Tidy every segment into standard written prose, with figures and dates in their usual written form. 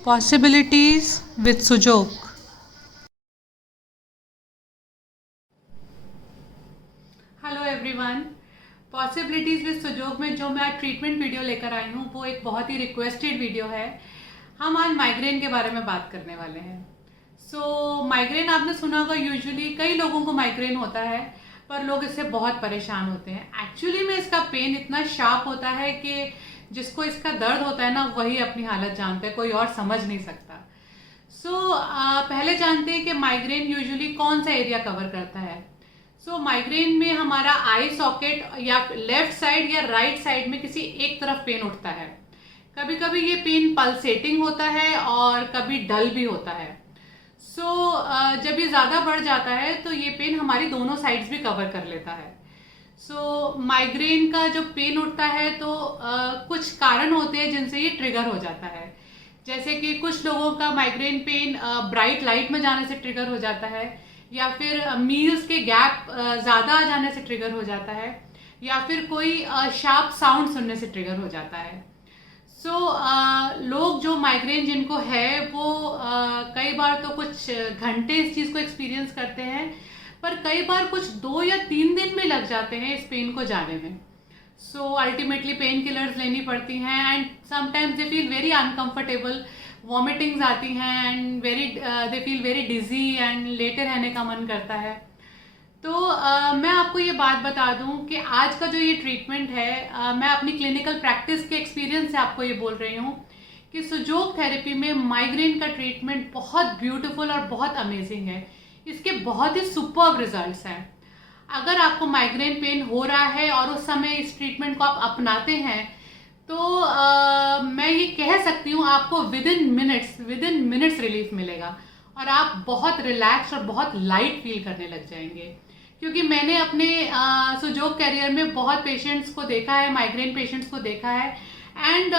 Possibilities with Sujok. Hello everyone. Possibilities with Sujok में जो मैं आज ट्रीटमेंट वीडियो लेकर आई हूँ वो एक बहुत ही रिक्वेस्टेड वीडियो है। हम आज माइग्रेन के बारे में बात करने वाले हैं। माइग्रेन आपने सुना होगा, यूजुअली कई लोगों को माइग्रेन होता है पर लोग इससे बहुत परेशान होते हैं। एक्चुअली में इसका पेन इतना शार्प होता है कि जिसको इसका दर्द होता है ना वही अपनी हालत जानता है, कोई और समझ नहीं सकता। पहले जानते हैं कि माइग्रेन यूजुअली कौन सा एरिया कवर करता है। माइग्रेन में हमारा आई सॉकेट या लेफ्ट साइड या राइट साइड में किसी एक तरफ पेन उठता है। कभी कभी ये पेन पल्सेटिंग होता है और कभी डल भी होता है। जब ये ज़्यादा बढ़ जाता है तो ये पेन हमारी दोनों साइड्स भी कवर कर लेता है। माइग्रेन का जो पेन उठता है तो कुछ कारण होते हैं जिनसे ये ट्रिगर हो जाता है। जैसे कि कुछ लोगों का माइग्रेन पेन ब्राइट लाइट में जाने से ट्रिगर हो जाता है, या फिर मील्स के गैप ज़्यादा आ जाने से ट्रिगर हो जाता है, या फिर कोई शार्प साउंड सुनने से ट्रिगर हो जाता है। लोग जो माइग्रेन जिनको है वो कई बार तो कुछ घंटे इस चीज़ को एक्सपीरियंस करते हैं, पर कई बार कुछ 2 या 3 दिन में लग जाते हैं इस पेन को जाने में। अल्टीमेटली पेन किलर्स लेनी पड़ती हैं and sometimes they feel very uncomfortable, vomitings आती हैं and they feel very dizzy and लेटे रहने का मन करता है। मैं आपको ये बात बता दूं कि आज का जो ये ट्रीटमेंट है, मैं अपनी क्लिनिकल प्रैक्टिस के एक्सपीरियंस से आपको ये बोल रही हूँ कि सुजोग थेरेपी में माइग्रेन का ट्रीटमेंट बहुत ब्यूटीफुल और बहुत अमेजिंग है। इसके बहुत ही सुपर्ब रिजल्ट्स हैं। अगर आपको माइग्रेन पेन हो रहा है और उस समय इस ट्रीटमेंट को आप अपनाते हैं तो मैं ये कह सकती हूँ आपको विद इन मिनट्स रिलीफ मिलेगा और आप बहुत रिलैक्स और बहुत लाइट फील करने लग जाएंगे। क्योंकि मैंने अपने सुजोग करियर में बहुत पेशेंट्स को देखा है, माइग्रेन पेशेंट्स को देखा है एंड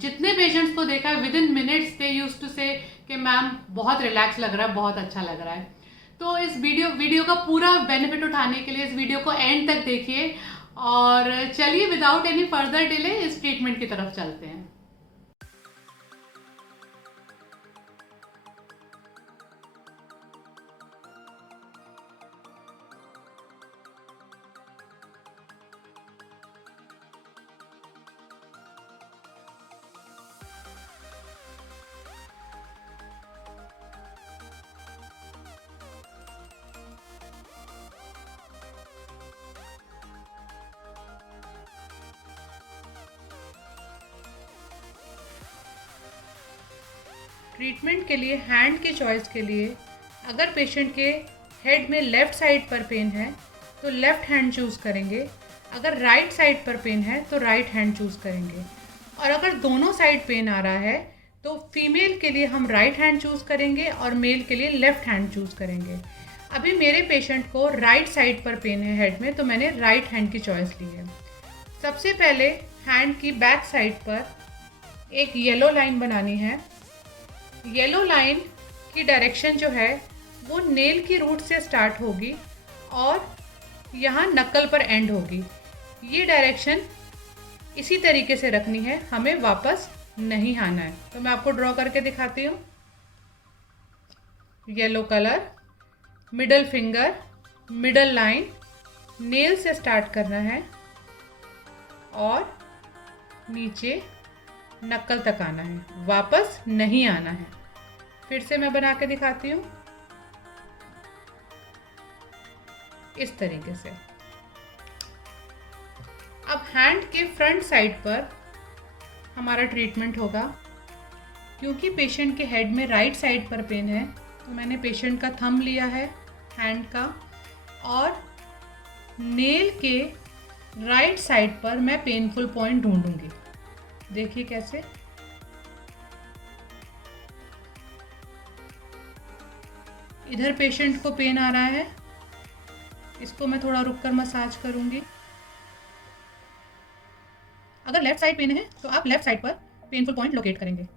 जितने पेशेंट्स को देखा है within minutes they used to say कि मैम बहुत रिलैक्स लग रहा है, बहुत अच्छा लग रहा है। तो इस वीडियो का पूरा बेनिफिट उठाने के लिए इस वीडियो को एंड तक देखिए और चलिए विदाउट एनी फर्दर डिले इस ट्रीटमेंट की तरफ चलते हैं। ट्रीटमेंट के लिए हैंड के चॉइस के लिए अगर पेशेंट के हेड में लेफ़्ट साइड पर पेन है तो लेफ़्ट हैंड चूज़ करेंगे, अगर राइट साइड पर पेन है तो राइट हैंड चूज़ करेंगे। और अगर दोनों साइड पेन आ रहा है तो फीमेल के लिए हम राइट हैंड चूज़ करेंगे और मेल के लिए लेफ़्ट हैंड चूज़ करेंगे। अभी मेरे पेशेंट को राइट साइड पर पेन है हेड में, तो मैंने राइट हैंड की चॉइस ली है। सबसे पहले हैंड की बैक साइड पर एक येलो लाइन बनानी है। येलो लाइन की डायरेक्शन जो है वो नेल की रूट से स्टार्ट होगी और यहाँ नक्कल पर एंड होगी। ये डायरेक्शन इसी तरीके से रखनी है, हमें वापस नहीं आना है। तो मैं आपको ड्रॉ करके दिखाती हूँ। Yellow colour, middle finger, middle line, nail से स्टार्ट करना है और नीचे नक्कल तक आना है, वापस नहीं आना है। फिर से मैं बना के दिखाती हूँ इस तरीके से। अब हैंड के फ्रंट साइड पर हमारा ट्रीटमेंट होगा। क्योंकि पेशेंट के हेड में राइट साइड पर पेन है तो मैंने पेशेंट का थंब लिया है हैंड का और नेल के राइट साइड पर मैं पेनफुल पॉइंट ढूंढूंगी। देखिए कैसे। इधर पेशेंट को पेन आ रहा है, इसको मैं थोड़ा रुककर मसाज करूंगी। अगर लेफ्ट साइड पेन है तो आप लेफ्ट साइड पर पेनफुल पॉइंट लोकेट करेंगे।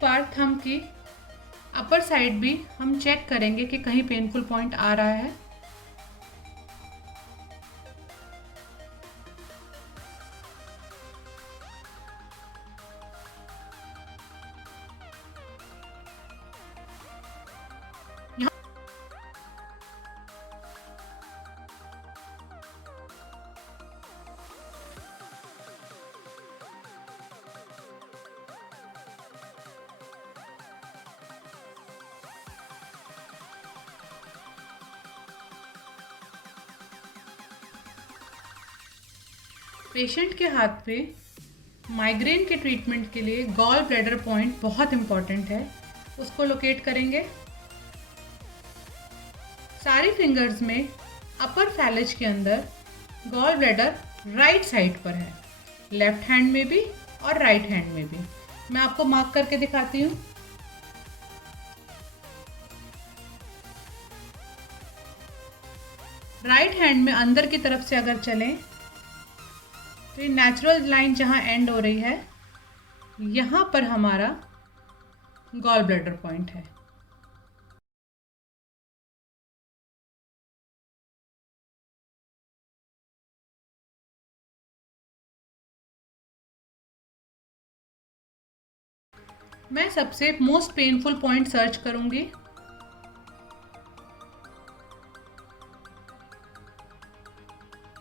पार्ट थंब की अपर साइड भी हम चेक करेंगे कि कहीं पेनफुल पॉइंट आ रहा है। पेशेंट के हाथ पे माइग्रेन के ट्रीटमेंट के लिए गॉल ब्लैडर पॉइंट बहुत इम्पॉर्टेंट है, उसको लोकेट करेंगे। सारी फिंगर्स में अपर फैलेज के अंदर गॉल ब्लैडर राइट साइड पर है, लेफ्ट हैंड में भी और राइट हैंड में भी। मैं आपको मार्क करके दिखाती हूँ। राइट हैंड में अंदर की तरफ से अगर चलें तो ये नेचुरल लाइन जहाँ एंड हो रही है, यहाँ पर हमारा गॉल ब्लैडर पॉइंट है। मैं सबसे मोस्ट पेनफुल पॉइंट सर्च करूंगी।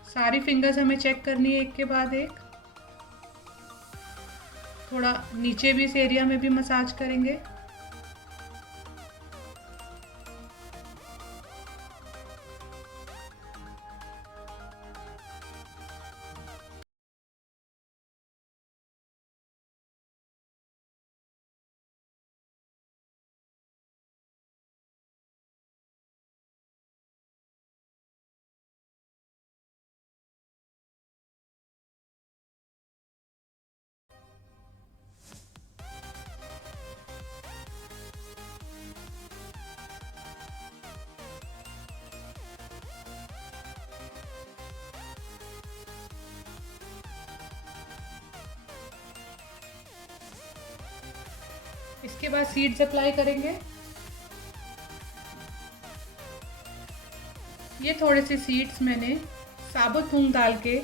सारी फिंगर्स हमें चेक करनी है एक के बाद एक। थोड़ा नीचे भी इस एरिया में भी मसाज करेंगे। इसके बाद सीड्स अप्लाई करेंगे। ये थोड़े से सीड्स मैंने साबुत मूंग दाल के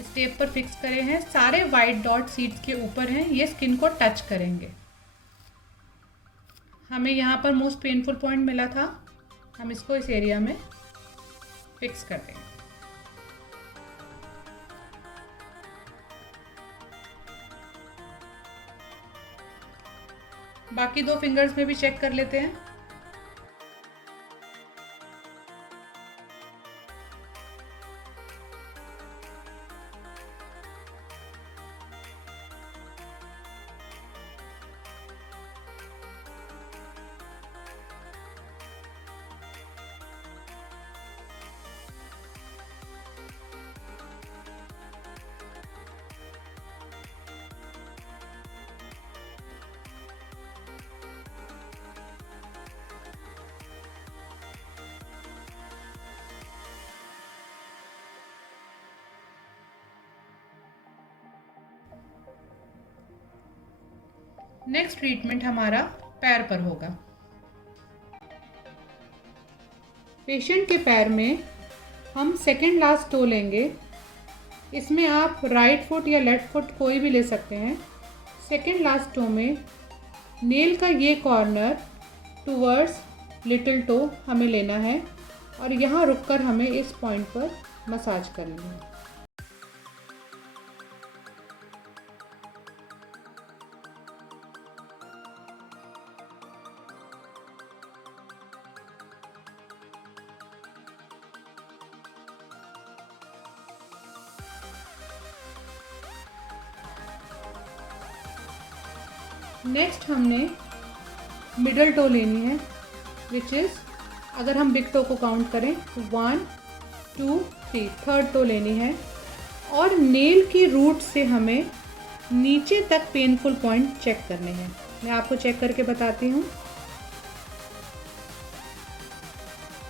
स्टेप पर फिक्स करे हैं। सारे वाइट डॉट सीड्स के ऊपर हैं, ये स्किन को टच करेंगे। हमें यहाँ पर मोस्ट पेनफुल पॉइंट मिला था, हम इसको इस एरिया में फिक्स कर देंगे। बाकी दो फिंगर्स में भी चेक कर लेते हैं। नेक्स्ट ट्रीटमेंट हमारा पैर पर होगा। पेशेंट के पैर में हम सेकेंड लास्ट टो लेंगे। इसमें आप राइट फुट या लेफ्ट फुट कोई भी ले सकते हैं। सेकेंड लास्ट टो में नेल का ये कॉर्नर टूवर्ड्स लिटिल टो हमें लेना है और यहाँ रुककर हमें इस पॉइंट पर मसाज करनी है। नेक्स्ट हमने मिडल टो लेनी है, विच इज़ अगर हम बिग टो को काउंट करें तो 1 2 3, थर्ड टो लेनी है और नेल की रूट से हमें नीचे तक पेनफुल पॉइंट चेक करने हैं। मैं आपको चेक करके बताती हूँ।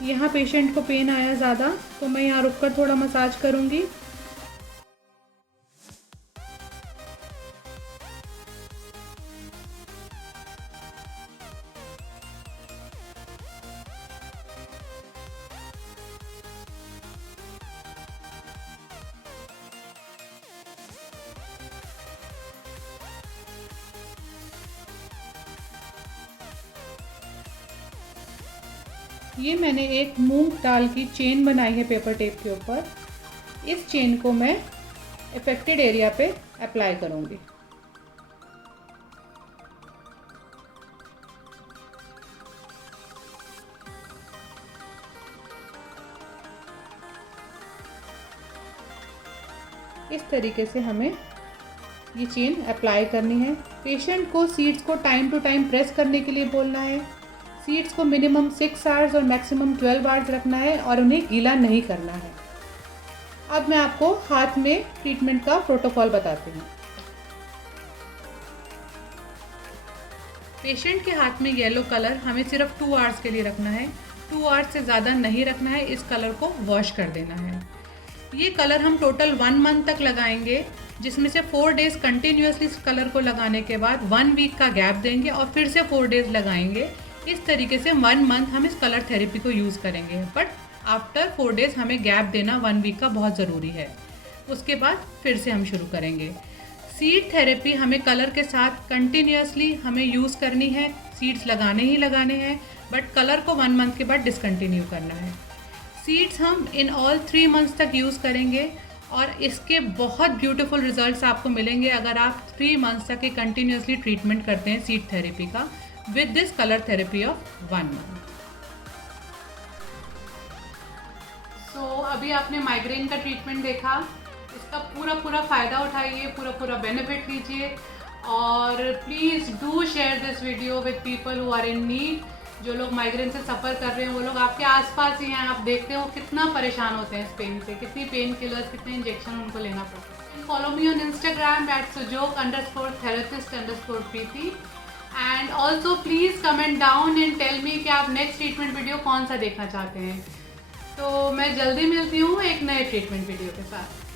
यहाँ पेशेंट को पेन आया ज़्यादा तो मैं यहाँ रुककर थोड़ा मसाज करूँगी। ये मैंने एक मूंग दाल की चेन बनाई है पेपर टेप के ऊपर। इस चेन को मैं अफेक्टेड एरिया पे अप्लाई करूँगी। इस तरीके से हमें ये चेन अप्लाई करनी है। पेशेंट को सीड्स को टाइम टू टाइम प्रेस करने के लिए बोलना है। सीड्स को मिनिमम 6 आवर्स और मैक्सिमम 12 आवर्स रखना है और उन्हें गीला नहीं करना है। अब मैं आपको हाथ में ट्रीटमेंट का प्रोटोकॉल बताती हूँ। पेशेंट के हाथ में येलो कलर हमें सिर्फ 2 आवर्स के लिए रखना है। 2 आवर्स से ज़्यादा नहीं रखना है। इस कलर को वॉश कर देना है। ये कलर हम टोटल 1 मंथ तक लगाएंगे, जिसमें से 4 डेज़ कंटिन्यूसली इस कलर को लगाने के बाद 1 वीक का गैप देंगे और फिर से 4 डेज़ लगाएंगे। इस तरीके से 1 मंथ हम इस कलर थेरेपी को यूज़ करेंगे, बट आफ्टर 4 डेज़ हमें गैप देना 1 वीक का बहुत ज़रूरी है। उसके बाद फिर से हम शुरू करेंगे। सीड थेरेपी हमें कलर के साथ कंटिन्यूसली हमें यूज़ करनी है। सीड्स लगाने ही लगाने हैं, बट कलर को 1 मंथ के बाद डिसकंटिन्यू करना है। सीड्स हम इन ऑल 3 मंथ्स तक यूज़ करेंगे और इसके बहुत ब्यूटीफुल रिजल्ट्स आपको मिलेंगे अगर आप 3 मंथ्स तक कंटिन्यूसली ट्रीटमेंट करते हैं सीड थेरेपी का with this colour therapy of 1 month. So अभी आपने माइग्रेन का ट्रीटमेंट देखा। इसका पूरा फ़ायदा उठाइए, पूरा बेनिफिट लीजिए और please do share this video with people who are in need. जो लोग माइग्रेन से सफ़र कर रहे हैं वो लोग आपके आसपास ही हैं। आप देखते हो कितना परेशान होते हैं इस पेन से, कितनी पेन किलर्स, कितने इंजेक्शन उनको लेना पड़ता है। Follow me on Instagram @sujok_therapist_pt and also please comment down and tell me कि आप नेक्स्ट ट्रीटमेंट वीडियो कौन सा देखना चाहते हैं। तो मैं जल्दी मिलती हूँ एक नए ट्रीटमेंट वीडियो के साथ।